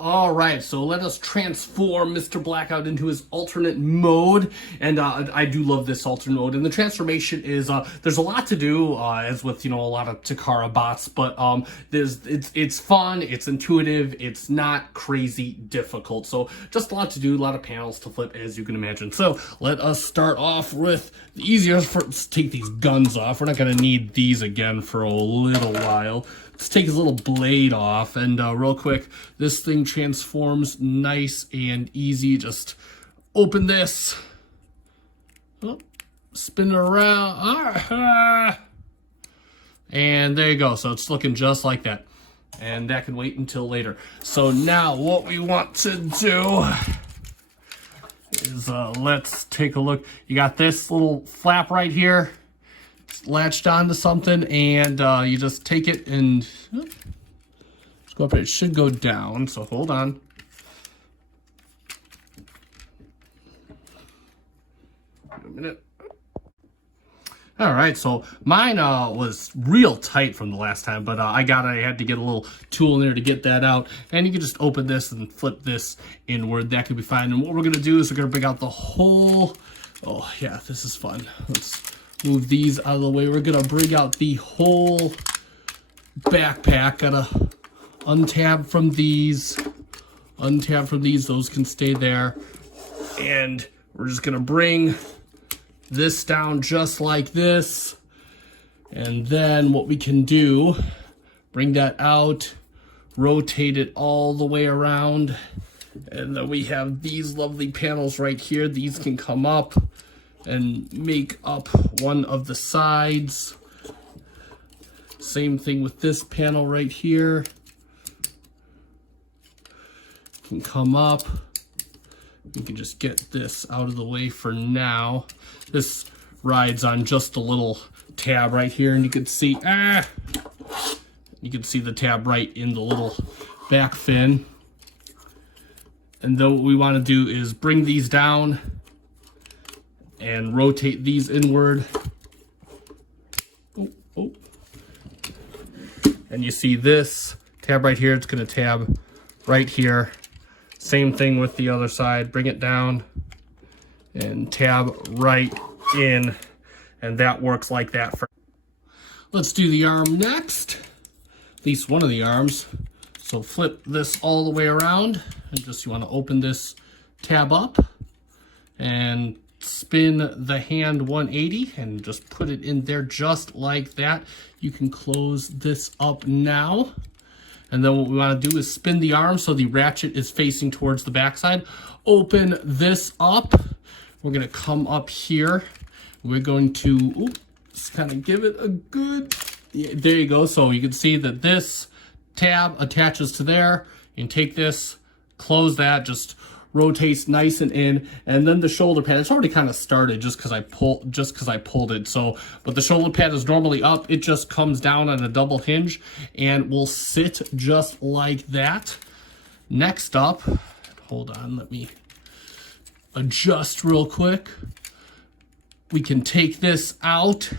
All right, so let us transform Mr. Blackout into his alternate mode, and I do love this alternate mode. And the transformation is there's a lot to do, as with a lot of Takara bots, but it's fun, it's intuitive, it's not crazy difficult. So just a lot to do, a lot of panels to flip, as you can imagine. So let us start off with the easiest. Let's take these guns off. We're not gonna need these again for a little while. Let's take his little blade off, and real quick, this thing transforms nice and easy. Just open this, spin it around, and there you go. So it's looking just like that, and that can wait until later. So now what we want to do is let's take a look. You got this little flap right here. Latched onto something, and you just take it and let's go up. It should go down, so hold on. Wait a minute. All right, so mine was real tight from the last time, but I had to get a little tool in there to get that out, and you can just open this and flip this inward. That could be fine. And what we're gonna do is we're gonna bring out the whole. Oh yeah, this is fun. Let's move these out of the way. We're gonna bring out the whole backpack. Gotta untab from these, those can stay there. And we're just gonna bring this down just like this. And then what we can do, bring that out, rotate it all the way around. And then we have these lovely panels right here. These can come up and make up one of the sides. Same thing with this panel right here. Can come up. We can just get this out of the way for now. This rides on just a little tab right here, and you can see you can see the tab right in the little back fin. And then what we want to do is bring these down and rotate these inward. Oh. And you see this tab right here, it's gonna tab right here. Same thing with the other side. Bring it down and tab right in, and that works like that. Let's do the arm next, at least one of the arms. So flip this all the way around, and just you wanna open this tab up and spin the hand 180 and just put it in there just like that. You can close this up now. And then what we want to do is spin the arm so the ratchet is facing towards the backside. Open this up. We're going to come up here. We're going to just kind of give it a good, there you go. So you can see that this tab attaches to there. You can take this, close that, just rotates nice and in, and then the shoulder pad, it's already kind of started just because I pulled it. So, but the shoulder pad is normally up, it just comes down on a double hinge and will sit just like that. Next up, hold on, let me adjust real quick. We can take this out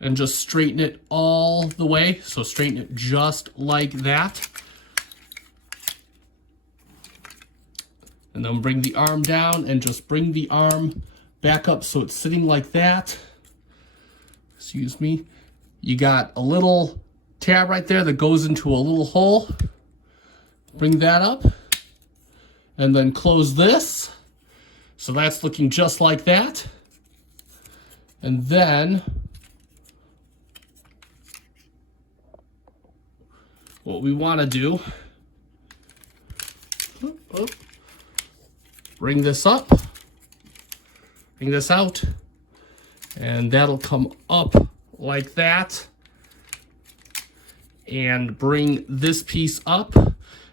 and just straighten it all the way. So straighten it just like that. And then bring the arm down and just bring the arm back up so it's sitting like that. Excuse me. You got a little tab right there that goes into a little hole. Bring that up and then close this. So that's looking just like that. And then what we want to do, bring this up, bring this out, and that'll come up like that. And bring this piece up.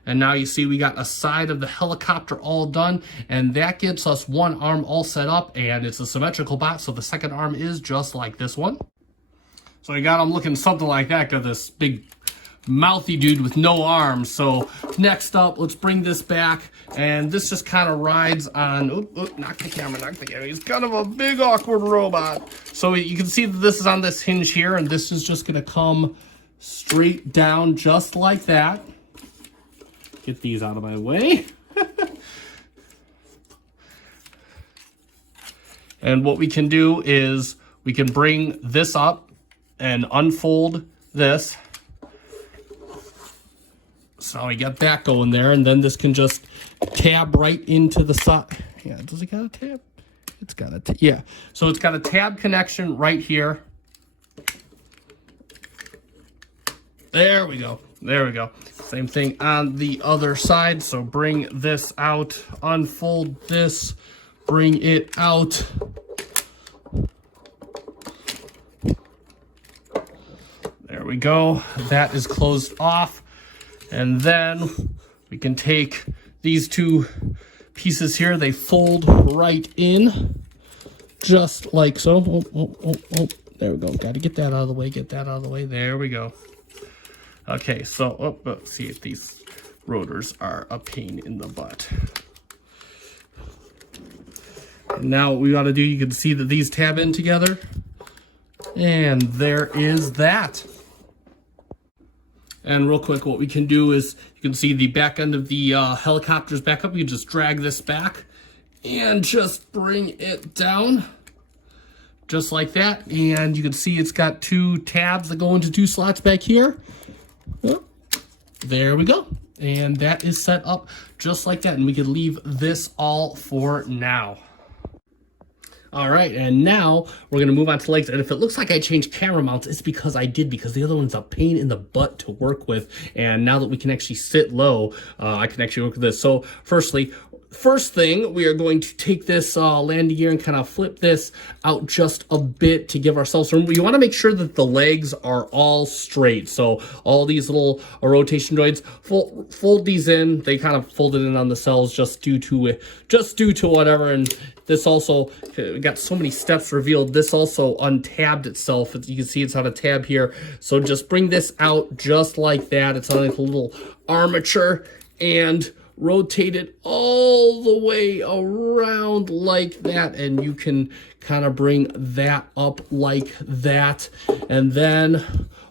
And now you see we got a side of the helicopter all done, and that gets us one arm all set up, and it's a symmetrical bot, so the second arm is just like this one. So I got him looking something like that, got this big mouthy dude with no arms. So next up, let's bring this back, and this just kind of rides on, knock the camera. He's kind of a big awkward robot. So you can see that this is on this hinge here, and this is just gonna come straight down just like that. get these out of my way. And what we can do is we can bring this up and unfold this. So we got that going there, and then this can just tab right into the side. Yeah, does it got a tab? It's got a tab. Yeah, so it's got a tab connection right here. There we go. There we go. Same thing on the other side. So bring this out, unfold this, bring it out. There we go. That is closed off. And then we can take these two pieces here. They fold right in, just like so. There we go. Got to get that out of the way. Get that out of the way. There we go. Okay, so let's see if these rotors are a pain in the butt. Now what we got to do, you can see that these tab in together. And there is that. And real quick, what we can do is, you can see the back end of the helicopter's back up. You just drag this back and just bring it down. Just like that. And you can see it's got two tabs that go into two slots back here. There we go. And that is set up just like that. And we can leave this all for now. All right, and now we're gonna move on to legs. And if it looks like I changed camera mounts, it's because I did, because the other one's a pain in the butt to work with. And now that we can actually sit low, I can actually work with this. So first thing, we are going to take this landing gear and kind of flip this out just a bit to give ourselves room. You want to make sure that the legs are all straight. So all these little rotation joints, fold these in. They kind of folded in on the cells just due to whatever. And this also, we got so many steps revealed. This also untabbed itself. You can see it's on a tab here. So just bring this out just like that. It's on like a little armature and rotate it all the way around like that, and you can kind of bring that up like that. And then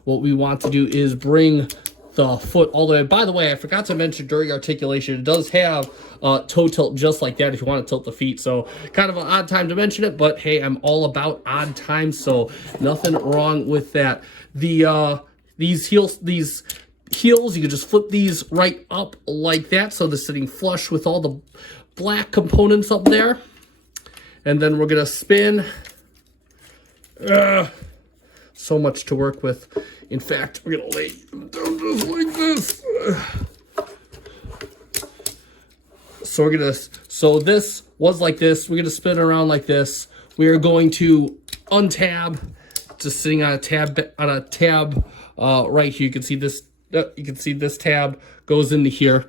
what we want to do is bring the foot all the way. By the way, I forgot to mention during articulation, it does have toe tilt just like that if you want to tilt the feet. So kind of an odd time to mention it, but hey, I'm all about odd times, so nothing wrong with that. These heels, you can just flip these right up like that, so they're sitting flush with all the black components up there. And then we're gonna spin. So much to work with. In fact, we're gonna lay them down just like this. So this was like this. We're gonna spin around like this. We are going to untab, just sitting on a tab right here. You can see this. You can see this tab goes into here,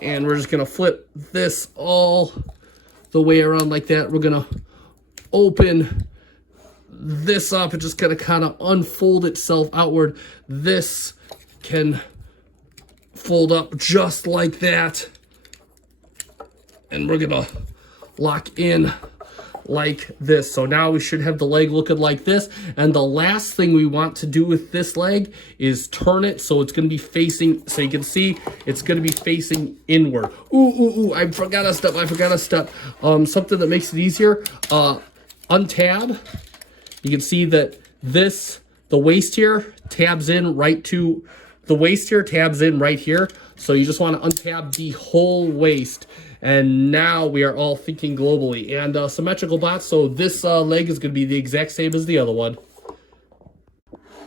and we're just gonna flip this all the way around like that. We're gonna open this up. It's just gonna kind of unfold itself outward. This can fold up just like that, and we're gonna lock in like this. So now we should have the leg looking like this. And the last thing we want to do with this leg is turn it so it's going to be facing, so you can see it's going to be facing inward. Ooh, I forgot a step. Something that makes it easier, untab. You can see that the waist here tabs in right to, the waist here tabs in right here. So you just want to untab the whole waist. And now we are all thinking globally. And symmetrical bots, so this leg is going to be the exact same as the other one.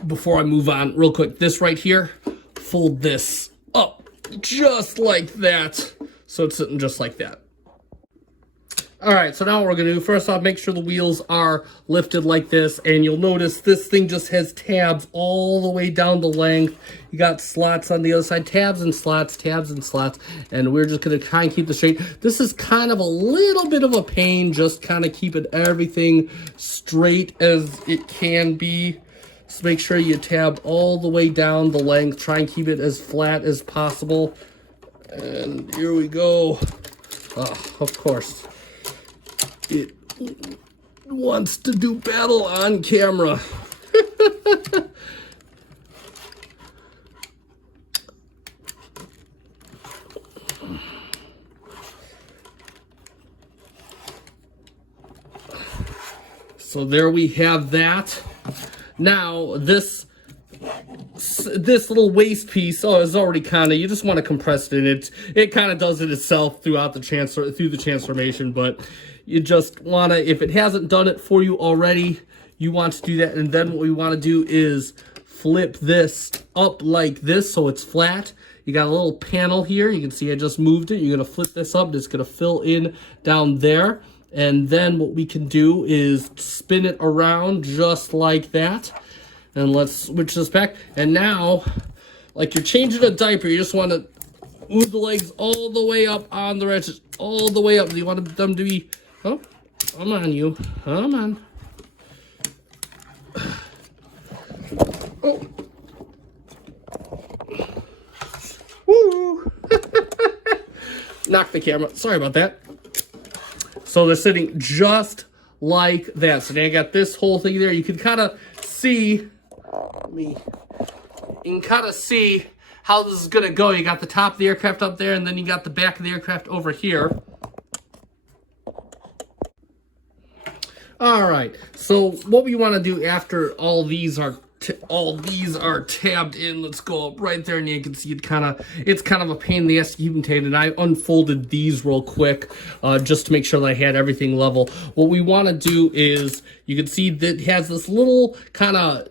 Before I move on, real quick, this right here, fold this up just like that. So it's sitting just like that. All right, so now what we're gonna do, first off, make sure the wheels are lifted like this, and you'll notice this thing just has tabs all the way down the length. You got slots on the other side, tabs and slots, and we're just gonna kind of keep this straight. This is kind of a little bit of a pain, just kind of keeping everything straight as it can be. So make sure you tab all the way down the length, try and keep it as flat as possible. And here we go. Of course. It wants to do battle on camera. So there we have that. Now this little waste piece, is already kind of, you just want to compress it, and it kind of does it itself through the transformation, but you just want to, if it hasn't done it for you already, you want to do that. And then what we want to do is flip this up like this so it's flat. You got a little panel here. You can see I just moved it. You're going to flip this up. It's going to fill in down there. And then what we can do is spin it around just like that. And let's switch this back. And now, like you're changing a diaper, you just want to move the legs all the way up on the edges, all the way up. You want them to be, oh, come on you, come on. Oh. Woo! Knock the camera. Sorry about that. So they're sitting just like that. So now I got this whole thing there. You can kind of see, you can kind of see how this is going to go. You got the top of the aircraft up there, and then you got the back of the aircraft over here. All right. So what we want to do after all these are tabbed in, let's go up right there, and you can see it's kind of a pain in the ass to keep them tabbed. And I unfolded these real quick just to make sure that I had everything level. What we want to do is, you can see that it has this little kind of,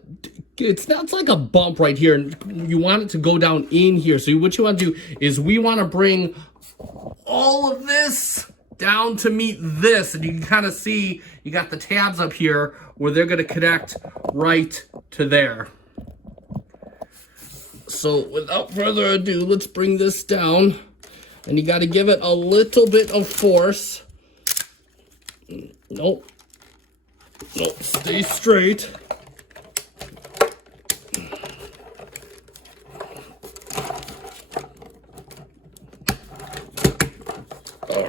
it's like a bump right here, and you want it to go down in here. So what you want to do is, we want to bring all of this down to meet this, and you can kind of see you got the tabs up here where they're going to connect right to there. So without further ado, let's bring this down, and you got to give it a little bit of force. Nope, stay straight.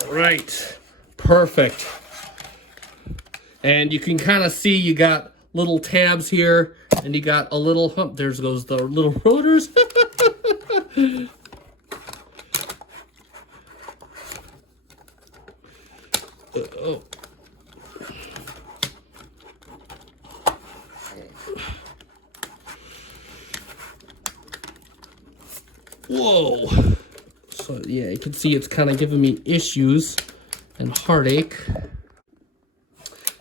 Right, perfect. And you can kind of see you got little tabs here, and you got a little hump. There goes the little rotors. Oh. Whoa. So yeah, you can see it's kind of giving me issues and heartache.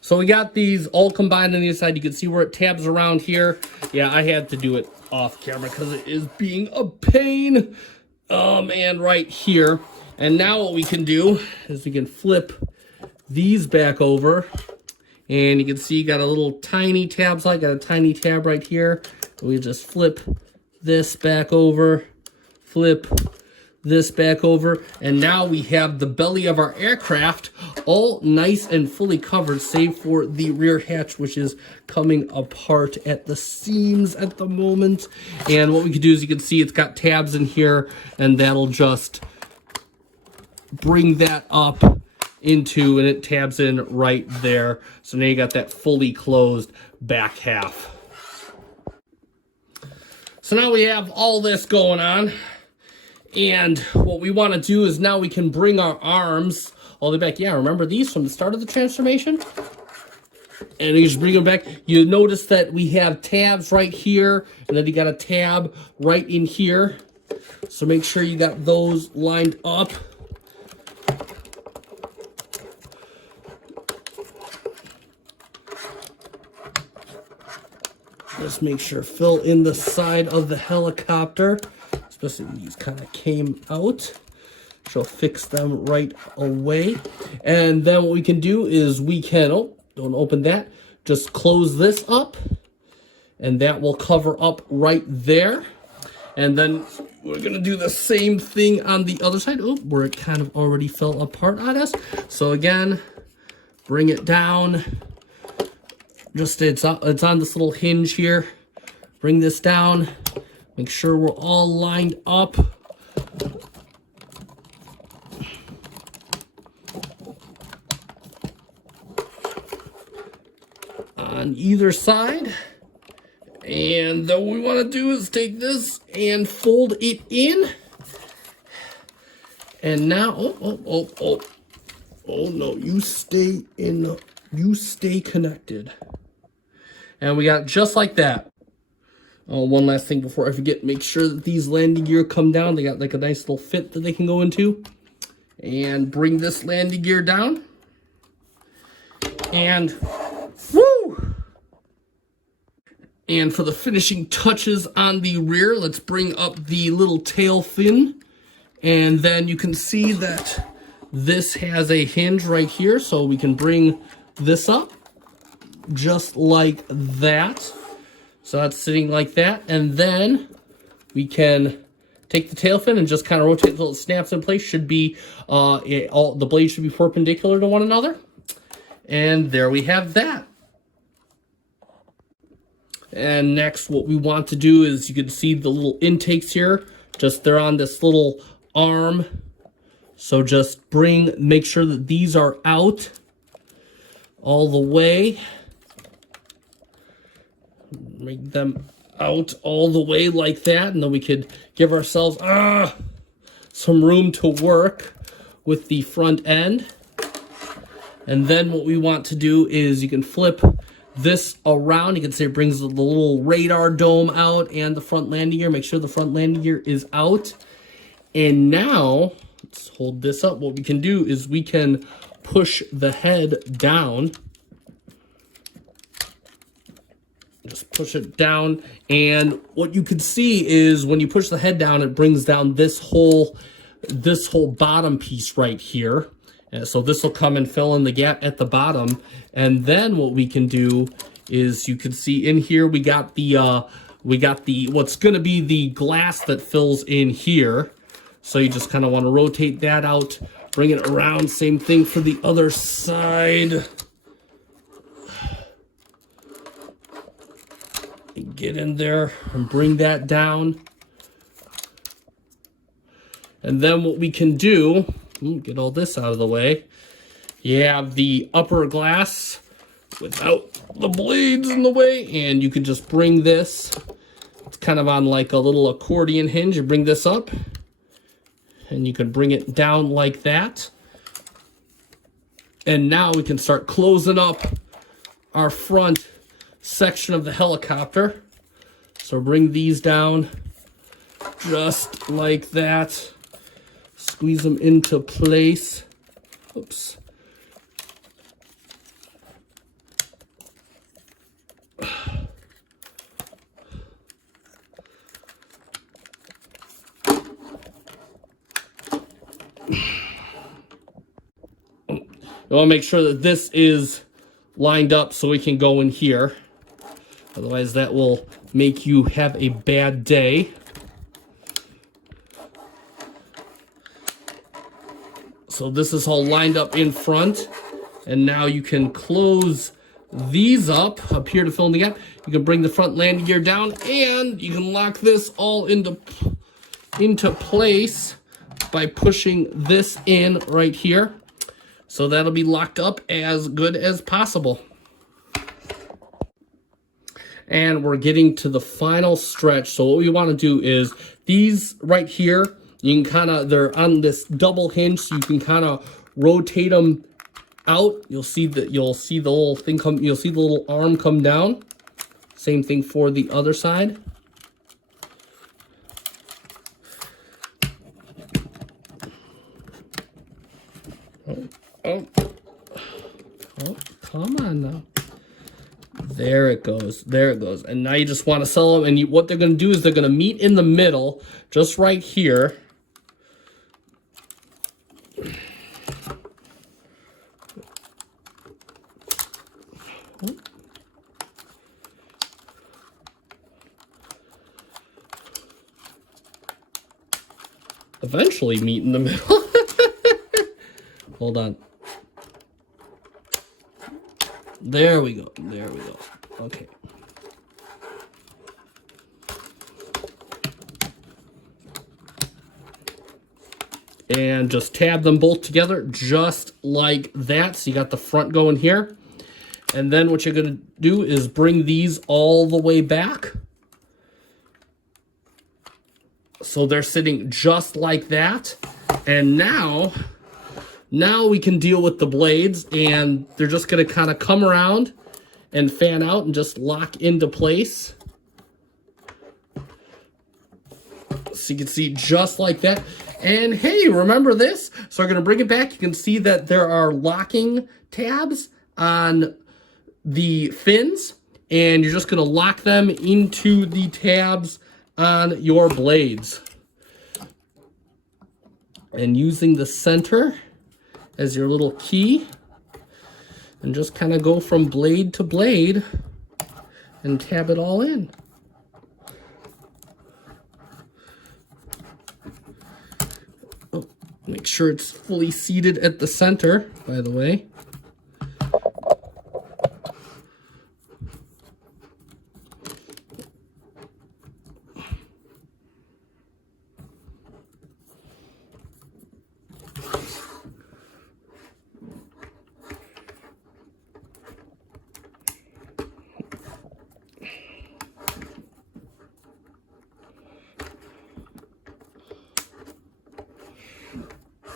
So we got these all combined on the inside. You can see where it tabs around here. Yeah, I had to do it off camera because it is being a pain. And right here. And now what we can do is we can flip these back over. And you can see you got a little tiny tab. So I got a tiny tab right here. We just flip this back over. Flip this back over, and now we have the belly of our aircraft all nice and fully covered, save for the rear hatch, which is coming apart at the seams at the moment. And what we can do is, you can see it's got tabs in here, and that'll just bring that up into, and it tabs in right there. So now you got that fully closed back half. So now we have all this going on. And what we want to do is, now we can bring our arms all the way back. Yeah, remember these from the start of the transformation? And you just bring them back. You notice that we have tabs right here, and then you got a tab right in here. So make sure you got those lined up. Just make sure, fill in the side of the helicopter. Especially these kind of came out. She'll fix them right away. And then what we can do is, we can, oh, don't open that. Just close this up. And that will cover up right there. And then we're going to do the same thing on the other side. Oh, where it kind of already fell apart on us. So again, bring it down. Just, it's on this little hinge here. Bring this down. Make sure we're all lined up. On either side. And then what we want to do is take this and fold it in. And now, oh no, you stay in you stay connected. And we got it just like that. Oh, one last thing before I forget, make sure that these landing gear come down. They got like a nice little fit that they can go into. And bring this landing gear down. And woo! And for the finishing touches on the rear, let's bring up the little tail fin. And then you can see that this has a hinge right here, so we can bring this up just like that. So that's sitting like that. And then we can take the tail fin and just kind of rotate until it snaps in place. Should be, the blades should be perpendicular to one another. And there we have that. And next, what we want to do is, you can see the little intakes here. Just they're on this little arm. So just make sure that these are out all the way. Make them out all the way like that. And then we could give ourselves some room to work with the front end. And then what we want to do is, you can flip this around. You can see it brings the little radar dome out and the front landing gear. Make sure the front landing gear is out. And now, let's hold this up. What we can do is we can push the head down. Just push it down. And what you can see is, when you push the head down, it brings down this whole bottom piece right here. So this will come and fill in the gap at the bottom. And then what we can do is, you can see in here, we got the what's going to be the glass that fills in here. So you just kind of want to rotate that out, bring it around. Same thing for the other side. Get in there and bring that down. And then what we can do, get all this out of the way. You have the upper glass without the blades in the way, and you can just bring this. It's kind of on like a little accordion hinge. You bring this up, and you can bring it down like that. And now we can start closing up our front section of the helicopter. So bring these down just like that. Squeeze them into place. Oops. You want to make sure that this is lined up so we can go in here. Otherwise, that will make you have a bad day. So this is all lined up in front. And now you can close these up here to fill in the gap. You can bring the front landing gear down, and you can lock this all into place by pushing this in right here. So that'll be locked up as good as possible. And we're getting to the final stretch. So what we want to do is, these right here, you can kind of, they're on this double hinge, so you can kind of rotate them out. You'll see the little thing come, you'll see the little arm come down. Same thing for the other side. Oh, come on now. There it goes. There it goes. And now you just want to sell them. And what they're going to do is, they're going to meet in the middle, just right here. Eventually meet in the middle. Hold on. There we go. There we go. Okay. And just tab them both together just like that. So you got the front going here. And then what you're going to do is bring these all the way back. So they're sitting just like that. And now Now we can deal with the blades, and they're just going to kind of come around and fan out and just lock into place. So you can see just like that. And hey, remember this? So we're going to bring it back. You can see that there are locking tabs on the fins, and you're just going to lock them into the tabs on your blades. And using the center as your little key, and just kind of go from blade to blade and tab it all in. Oh, make sure it's fully seated at the center, by the way.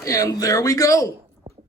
And there we go.